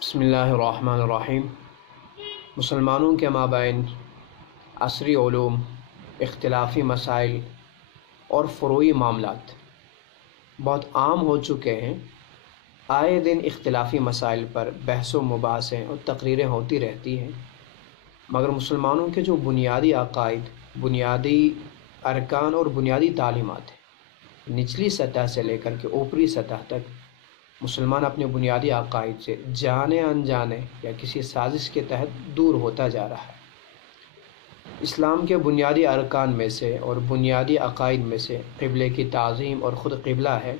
بسم اللہ الرحمن الرحیم۔ مسلمانوں کے مابین عصری علوم، اختلافی مسائل اور فروعی معاملات بہت عام ہو چکے ہیں۔ آئے دن اختلافی مسائل پر بحث و مباحثیں اور تقریریں ہوتی رہتی ہیں، مگر مسلمانوں کے جو بنیادی عقائد، بنیادی ارکان اور بنیادی تعلیمات ہیں، نچلی سطح سے لے کر کے اوپری سطح تک مسلمان اپنے بنیادی عقائد سے جانے انجانے یا کسی سازش کے تحت دور ہوتا جا رہا ہے۔ اسلام کے بنیادی ارکان میں سے اور بنیادی عقائد میں سے قبلے کی تعظیم اور خود قبلہ ہے،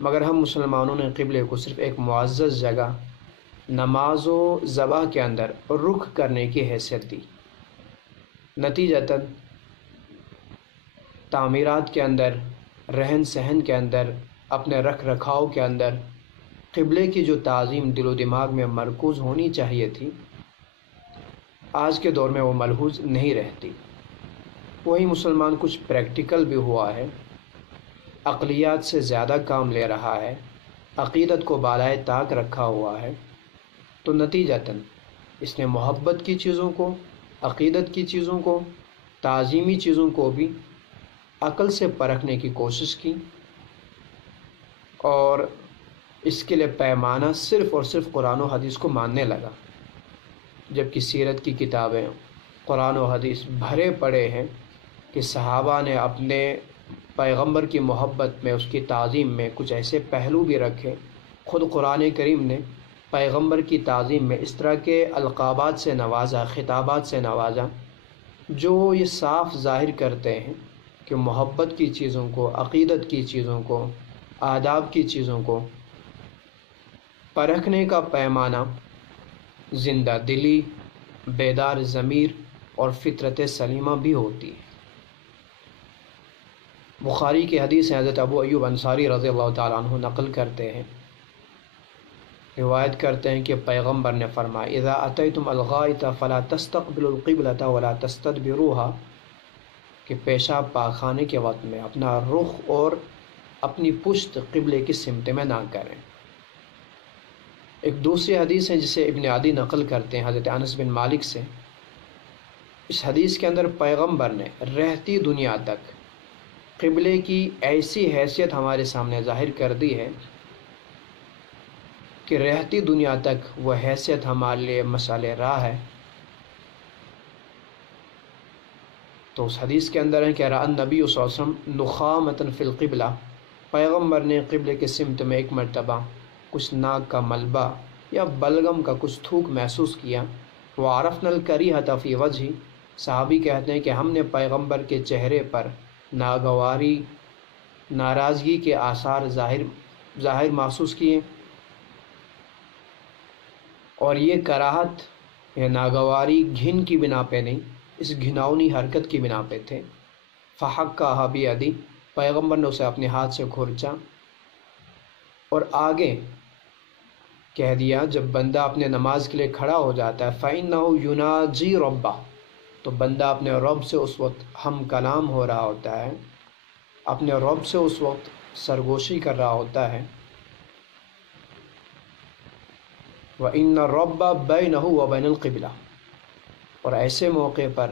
مگر ہم مسلمانوں نے قبلے کو صرف ایک معزز جگہ نماز و ذبح کے اندر رخ کرنے کی حیثیت دی۔ نتیجتاً تعمیرات کے اندر، رہن سہن کے اندر، اپنے رکھ رکھاؤ کے اندر قبلے کی جو تعظیم دل و دماغ میں مرکوز ہونی چاہیے تھی، آج کے دور میں وہ ملحوظ نہیں رہتی۔ وہی مسلمان کچھ پریکٹیکل بھی ہوا ہے، عقلیات سے زیادہ کام لے رہا ہے، عقیدت کو بالائے طاق رکھا ہوا ہے، تو نتیجتاً اس نے محبت کی چیزوں کو، عقیدت کی چیزوں کو، تعظیمی چیزوں کو بھی عقل سے پرکھنے کی کوشش کی، اور اس کے لیے پیمانہ صرف اور صرف قرآن و حدیث کو ماننے لگا، جبکہ سیرت کی کتابیں، قرآن و حدیث بھرے پڑے ہیں کہ صحابہ نے اپنے پیغمبر کی محبت میں، اس کی تعظیم میں کچھ ایسے پہلو بھی رکھے۔ خود قرآن کریم نے پیغمبر کی تعظیم میں اس طرح کے القابات سے نوازا، خطابات سے نوازا، جو یہ صاف ظاہر کرتے ہیں کہ محبت کی چیزوں کو، عقیدت کی چیزوں کو، آداب کی چیزوں کو پرکھنے کا پیمانہ زندہ دلی، بیدار ضمیر اور فطرت سلیمہ بھی ہوتی ہے۔ بخاری کی حدیث حضرت ابو ایوب انصاری رضی اللہ تعالیٰ عنہ نقل کرتے ہیں، روایت کرتے ہیں کہ پیغمبر نے فرمایا: اذا اتیتم الغائط فلا تستقبلوا القبلة ولا تستدبروها، کہ پیشاب پاخانے کے وقت میں اپنا رخ اور اپنی پشت قبلے کی سمت میں نہ کریں۔ ایک دوسری حدیث ہے جسے ابن عدی نقل کرتے ہیں حضرت انس بن مالک سے۔ اس حدیث کے اندر پیغمبر نے رہتی دنیا تک قبلے کی ایسی حیثیت ہمارے سامنے ظاہر کر دی ہے کہ رہتی دنیا تک وہ حیثیت ہمارے لیے مشعل راہ ہے۔ تو اس حدیث کے اندر ہے کہ رأى النبی صلی اللہ علیہ وسلم نخامة فی القبلہ، پیغمبر نے قبلے کے سمت میں ایک مرتبہ کچھ ناک کا ملبہ یا بلغم کا کچھ تھوک محسوس کیا۔ وعرفنا الکریہۃ فی وجہہ، صحابی کہتے ہیں کہ ہم نے پیغمبر کے چہرے پر ناگواری، ناراضگی کے آثار ظاہر محسوس کیے، اور یہ کراہت یا ناگواری گھن کی بنا پہ نہیں، اس گھناؤنی حرکت کی بنا پہ تھے۔ فحکھاھا بیدی، پیغمبر نے اسے اپنے ہاتھ سے کھرچا، اور آگے کہہ دیا جب بندہ اپنے نماز کے لیے کھڑا ہو جاتا ہے فَإِنَّهُ يُنَاجِي رَبَّهُ، تو بندہ اپنے رب سے اس وقت ہم کلام ہو رہا ہوتا ہے، اپنے رب سے اس وقت سرگوشی کر رہا ہوتا ہے۔ وَإِنَّ الرَّبَّ بَيْنَهُ وَبَيْنَ الْقِبْلَةِ، اور ایسے موقع پر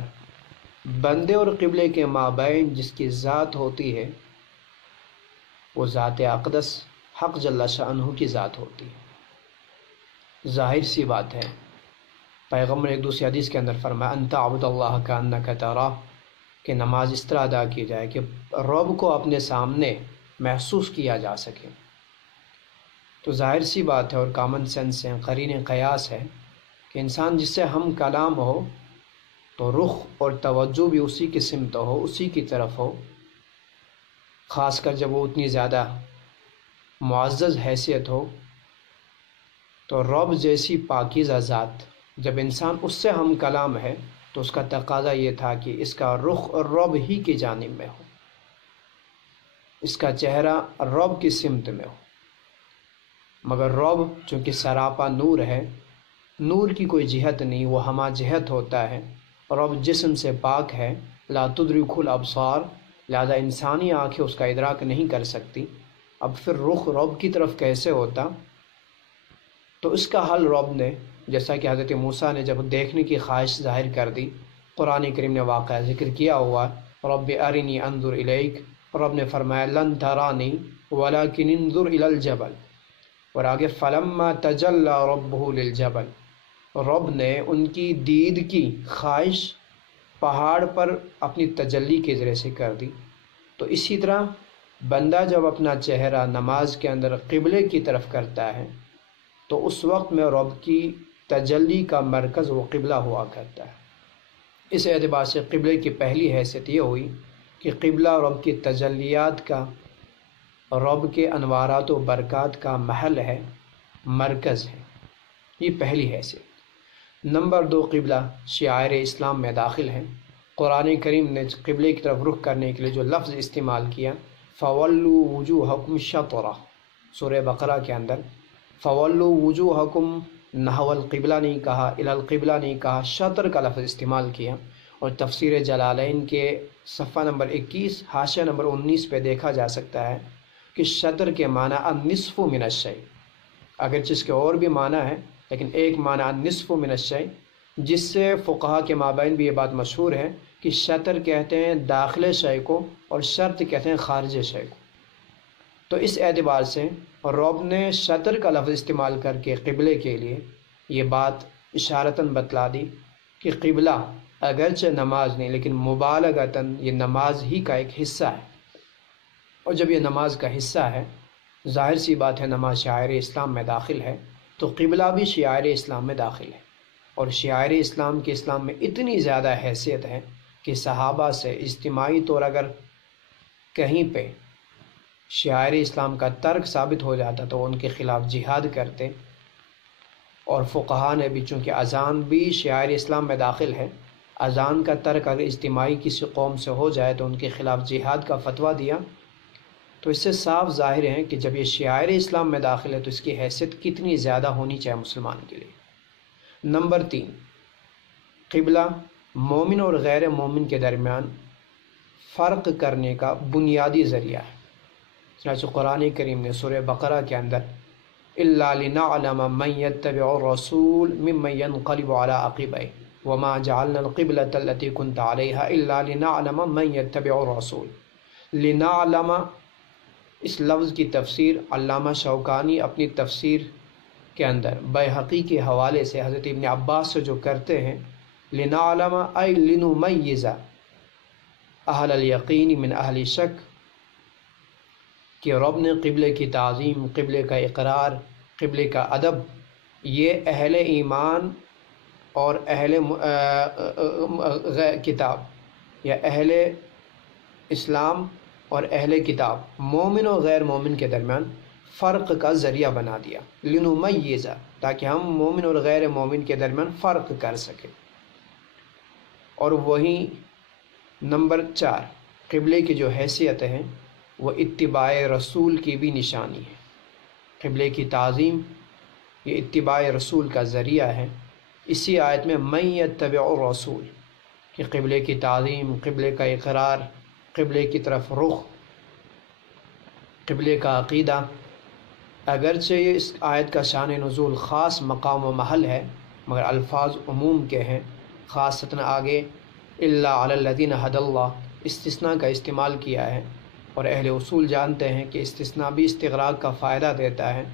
بندے اور قبلے کے مابین جس کی ذات ہوتی ہے وہ ذات اقدس حق جل شأنہ کی ذات ہوتی ہے۔ ظاہر سی بات ہے، پیغمبر ایک دوسری حدیث کے اندر فرمایا ان تعبد اللہ کأنک تراہ، کہ نماز اس طرح ادا کی جائے کہ رب کو اپنے سامنے محسوس کیا جا سکے۔ تو ظاہر سی بات ہے اور کامن سینس ہے، قرین قیاس ہے کہ انسان جس سے ہم کلام ہو تو رخ اور توجہ بھی اسی کی سمت ہو، اسی کی طرف ہو، خاص کر جب وہ اتنی زیادہ معزز حیثیت ہو۔ تو رب جیسی پاکیزہ ذات، جب انسان اس سے ہم کلام ہے تو اس کا تقاضا یہ تھا کہ اس کا رخ اور رب ہی کی جانب میں ہو، اس کا چہرہ رب کی سمت میں ہو۔ مگر رب چونکہ سراپا نور ہے، نور کی کوئی جہت نہیں، وہ ہمہ جہت ہوتا ہے، رب جسم سے پاک ہے، لا تدرک الابصار، لہذا انسانی آنکھیں اس کا ادراک نہیں کر سکتی۔ اب پھر رخ رب کی طرف کیسے ہوتا؟ تو اس کا حل رب نے، جیسا کہ حضرت موسیٰ نے جب دیکھنے کی خواہش ظاہر کر دی، قرآن کریم نے واقعہ ذکر کیا ہوا، رب ارنی انظر الیک، رب نے فرمایا لن ترانی ولکن انظر الی الجبل، اور آگے فلما تجلی ربہ للجبل، رب نے ان کی دید کی خواہش پہاڑ پر اپنی تجلی کے ذریعے سے کر دی۔ تو اسی طرح بندہ جب اپنا چہرہ نماز کے اندر قبلے کی طرف کرتا ہے تو اس وقت میں رب کی تجلی کا مرکز وہ قبلہ ہوا کرتا ہے۔ اس اعتبار سے قبلے کی پہلی حیثیت یہ ہوئی کہ قبلہ رب کی تجلیات کا، رب کے انوارات و برکات کا محل ہے، مرکز ہے، یہ پہلی حیثیت۔ نمبر 2، قبلہ شعائر اسلام میں داخل ہے۔ قرآن کریم نے قبلے کی طرف رخ کرنے کے لیے جو لفظ استعمال کیا، فَوَلُّوا وُجُوهَكُمْ شَطْرَهُ، سورہ بقرہ کے اندر فَوَلُّوا وُجُوهَكُمْ نحو القبلہ نہیں کہا، الی القبلہ نہیں کہا، شطر کا لفظ استعمال کیا۔ اور تفسیر جلالین کے صفحہ نمبر 21 حاشیہ نمبر 19 پہ دیکھا جا سکتا ہے کہ شطر کے معنی النصف من الشیء، اگرچہ اس کے اور بھی معنی ہے لیکن ایک معنی النصف من الشیء، جس سے فقہا کے مابین بھی یہ بات مشہور ہے کہ شطر کہتے ہیں داخل شے کو اور شرط کہتے ہیں خارج شے کو۔ تو اس اعتبار سے رب نے شطر کا لفظ استعمال کر کے قبلے کے لیے یہ بات اشارتاً بتلا دی کہ قبلہ اگرچہ نماز نہیں لیکن مبالغتاً یہ نماز ہی کا ایک حصہ ہے، اور جب یہ نماز کا حصہ ہے، ظاہر سی بات ہے نماز شعائر اسلام میں داخل ہے، تو قبلہ بھی شعائر اسلام میں داخل ہے۔ اور شعائر اسلام کے اسلام میں اتنی زیادہ حیثیت ہے کہ صحابہ سے اجتماعی طور اگر کہیں پہ شعائر اسلام کا ترک ثابت ہو جاتا تو ان کے خلاف جہاد کرتے، اور فقہا نے بھی چونکہ اذان بھی شعائر اسلام میں داخل ہے، اذان کا ترک اگر اجتماعی کسی قوم سے ہو جائے تو ان کے خلاف جہاد کا فتویٰ دیا۔ تو اس سے صاف ظاہر ہے کہ جب یہ شعائر اسلام میں داخل ہے تو اس کی حیثیت کتنی زیادہ ہونی چاہیے مسلمان کے لیے۔ نمبر 3، قبلہ مومن اور غیر مومن کے درمیان فرق کرنے کا بنیادی ذریعہ ہے۔ چنانچہ قرآن کریم نے سورہ بقرہ کے اندر إِلَّا لِنَعْلَمَ مَن يَتَّبِعُ الرَّسُولَ مِمَّن يَنقَلِبُ عَلَىٰ عَقِبَيْهِ وَمَا جَعَلْنَا الْقِبْلَةَ الَّتِي كُنْتَ عَلَيْهَا إِلَّا لِنَعْلَمَ مَن يَتَّبِعُ الرَّسُولَ۔ لِنَعْلَمَ اس لفظ کی تفسیر علامہ شوکانی اپنی تفسیر کے اندر بیہقی کے حوالے سے حضرت ابن عباس سے جو کرتے ہیں، لِنَعْلَمَ أَيْ لِنُمَيِّزَ أَهْلَ الْيَقِينِ مِنْ أَهْلِ الشَّكِّ، کہ رب نے قبلے کی تعظیم، قبلے کا اقرار، قبلے کا ادب، یہ اہل ایمان اور اہل کتاب یا اہل اسلام اور اہل کتاب، مومن و غیر مومن کے درمیان فرق کا ذریعہ بنا دیا، لنمیز، تاکہ ہم مومن اور غیر مومن کے درمیان فرق کر سکیں۔ اور وہیں نمبر 4، قبلے کی جو حیثیت ہے وہ اتباع رسول کی بھی نشانی ہے۔ قبلے کی تعظیم یہ اتباع رسول کا ذریعہ ہے۔ اسی آیت میں من یتبع الرسول، کہ قبلے کی تعظیم، قبلے کا اقرار، قبلے کی طرف رخ، قبلے کا عقیدہ، اگرچہ یہ اس آیت کا شان نزول خاص مقام و محل ہے مگر الفاظ عموم کے ہیں، خاصتاً آگے الا علی الذین ھدی اللہ استثناء کا استعمال کیا ہے، اور اہل اصول جانتے ہیں کہ استثناء بھی استغراق کا فائدہ دیتا ہے،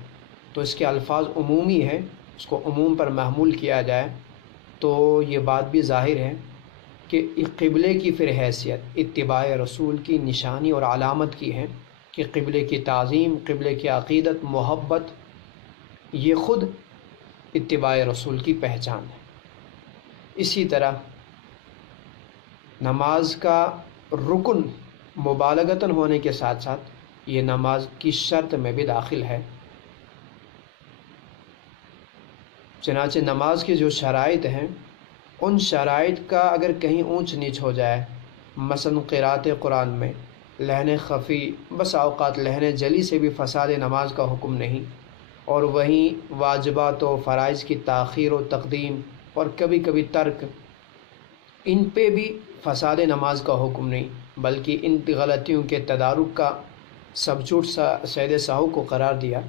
تو اس کے الفاظ عمومی ہیں، اس کو عموم پر محمول کیا جائے تو یہ بات بھی ظاہر ہے کہ قبلے کی پھر حیثیت اتباع رسول کی نشانی اور علامت کی ہے، کہ قبلے کی تعظیم، قبلے کی عقیدت، محبت، یہ خود اتباع رسول کی پہچان ہے۔ اسی طرح نماز کا رکن مبالغتاً ہونے کے ساتھ ساتھ یہ نماز کی شرط میں بھی داخل ہے۔ چنانچہ نماز کی جو شرائط ہیں ان شرائط کا اگر کہیں اونچ نیچ ہو جائے، مثلا قرأت قرآن میں لحن خفی، بس اوقات لحن جلی سے بھی فساد نماز کا حکم نہیں، اور وہیں واجبات و فرائض کی تاخیر و تقدیم اور کبھی کبھی ترک، ان پہ بھی فساد نماز کا حکم نہیں، بلکہ ان غلطیوں کے تدارک کا سب جھوٹ سید سہو کو قرار دیا،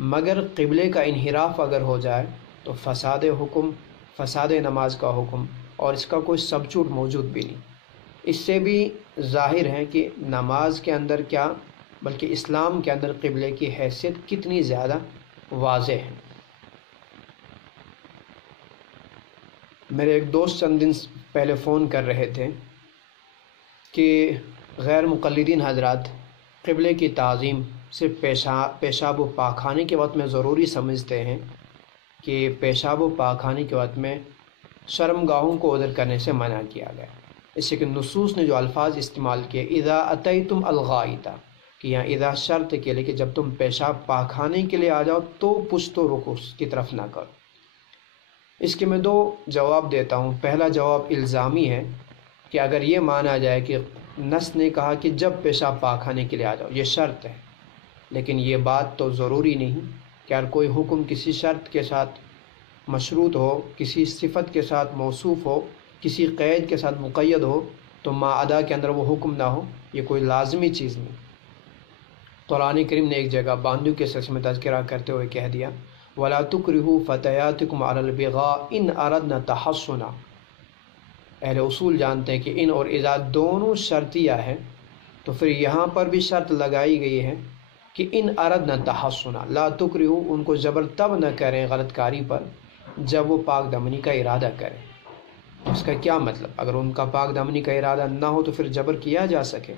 مگر قبلے کا انحراف اگر ہو جائے تو فساد حکم، فساد نماز کا حکم، اور اس کا کوئی سبچوٹ موجود بھی نہیں۔ اس سے بھی ظاہر ہے کہ نماز کے اندر کیا بلکہ اسلام کے اندر قبلے کی حیثیت کتنی زیادہ واضح ہے۔ میرے ایک دوست چند دن پہلے فون کر رہے تھے کہ غیر مقلدین حضرات قبلے کی تعظیم صرف پیشاب و پاخانے کے وقت میں ضروری سمجھتے ہیں کہ پیشاب و پاخانے کے وقت میں شرمگاہوں کو ادھر کرنے سے منع کیا گیا۔ اس کہ نصوص نے جو الفاظ استعمال کیے اذا اتیتم الغائط، کہ یہاں اذا شرط کے لیے کہ جب تم پیشاب پاخانے کے لیے آ جاؤ تو پشت و رخ کی طرف نہ کرو۔ اس کے میں دو جواب دیتا ہوں۔ پہلا جواب الزامی ہے کہ اگر یہ مانا جائے کہ نص نے کہا کہ جب پیشاب پاخانے کے لیے آ جاؤ، یہ شرط ہے، لیکن یہ بات تو ضروری نہیں کہ اگر کوئی حکم کسی شرط کے ساتھ مشروط ہو، کسی صفت کے ساتھ موصوف ہو، کسی قید کے ساتھ مقید ہو تو ما ادا کے اندر وہ حکم نہ ہو، یہ کوئی لازمی چیز نہیں۔ قرآن کریم نے ایک جگہ باندھو کے سلسلے میں تذکرہ کرتے ہوئے کہہ دیا وَلَا تُكْرِهُوا فَتَيَاتِكُمْ عَلَى الْبِغَاءِ إِنْ أَرَدْنَا تَحَصُّنًا۔ اہل اصول جانتے ہیں کہ ان اور اذا دونوں شرطیہ ہیں، تو پھر یہاں پر بھی شرط لگائی گئی ہے کہ ان اردنا تحصنا، لا تکرہو، ان کو جبر تب نہ کریں غلط کاری پر جب وہ پاک دامنی کا ارادہ کریں۔ اس کا کیا مطلب؟ اگر ان کا پاک دامنی کا ارادہ نہ ہو تو پھر جبر کیا جا سکے؟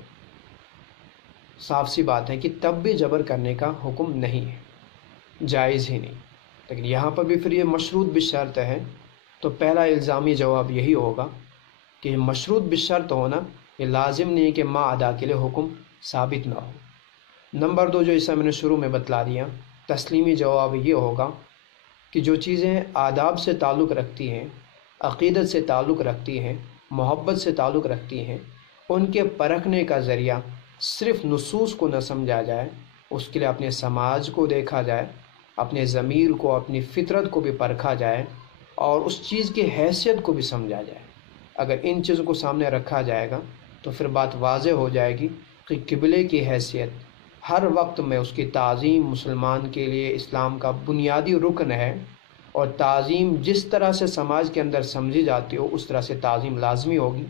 صاف سی بات ہے کہ تب بھی جبر کرنے کا حکم نہیں ہے، جائز ہی نہیں۔ لیکن یہاں پر بھی پھر یہ مشروط بشرط ہے، تو پہلا الزامی جواب یہی ہوگا کہ مشروط بشرط ہونا یہ لازم نہیں کہ ما ادا کے لیے حکم ثابت نہ ہو۔ نمبر دو، جو اسے میں نے شروع میں بتلا دیا، تسلیمی جواب یہ ہوگا کہ جو چیزیں آداب سے تعلق رکھتی ہیں، عقیدت سے تعلق رکھتی ہیں، محبت سے تعلق رکھتی ہیں، ان کے پرکھنے کا ذریعہ صرف نصوص کو نہ سمجھا جائے، اس کے لیے اپنے سماج کو دیکھا جائے، اپنے ضمیر کو، اپنی فطرت کو بھی پرکھا جائے، اور اس چیز کی حیثیت کو بھی سمجھا جائے۔ اگر ان چیزوں کو سامنے رکھا جائے گا تو پھر بات واضح ہو جائے گی کہ قبلے کی حیثیت ہر وقت میں اس کی تعظیم مسلمان کے لیے اسلام کا بنیادی رکن ہے، اور تعظیم جس طرح سے سماج کے اندر سمجھی جاتی ہو اس طرح سے تعظیم لازمی ہوگی۔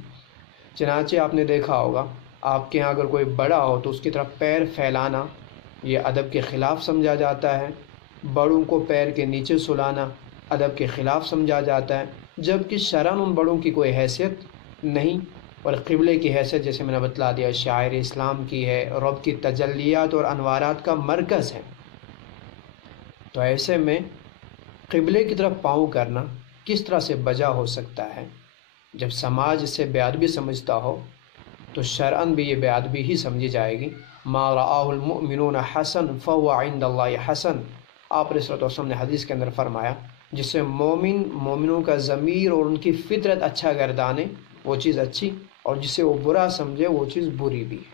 چنانچہ آپ نے دیکھا ہوگا آپ کے ہاں اگر کوئی بڑا ہو تو اس کی طرف پیر پھیلانا یہ ادب کے خلاف سمجھا جاتا ہے، بڑوں کو پیر کے نیچے سلانا ادب کے خلاف سمجھا جاتا ہے، جبکہ شرعاً ان بڑوں کی کوئی حیثیت نہیں، اور قبلے کی حیثیت جیسے میں نے بتلا دیا شاعر اسلام کی ہے، رب کی تجلیات اور انوارات کا مرکز ہے۔ تو ایسے میں قبلے کی طرف پاؤں کرنا کس طرح سے بجا ہو سکتا ہے؟ جب سماج اسے بے ادبی سمجھتا ہو تو شرعاً بھی یہ بے ادبی ہی سمجھی جائے گی۔ ما رآہ المؤمنون حسن فہو عند اللہ حسن، آپ علیہ الصلوۃ والسلام نے حدیث کے اندر فرمایا جس سے مومنوں کا ضمیر اور ان کی فطرت اچھا گردانے وہ چیز اچھی، اور جسے وہ برا سمجھے وہ چیز بری بھی ہے۔